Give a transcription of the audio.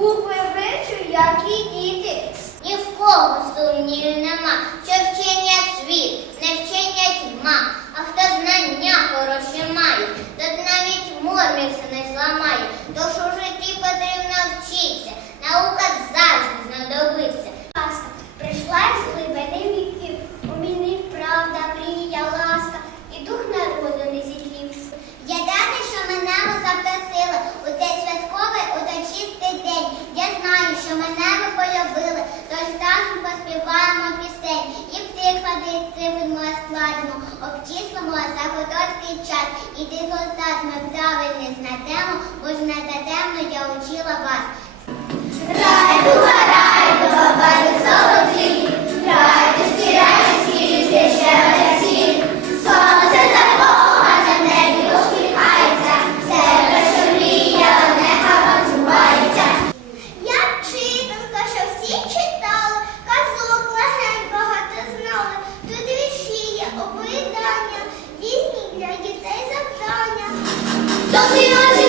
букви вивчу, як і діти. Ні в кого сумнів нема, що вчення світ, не вчення тьма, а хто знання хороші має, тот навіть мормівся не зламає. Тож у житті потрібно вчитися. Наука що мене ви полюбили, тож ми поспіваємо пісень, і птиквади цифримо складемо, обчислимо за короткий час, і результат ми правильний знайдемо, бо ж не дадемо я учила вас. Don't leave us.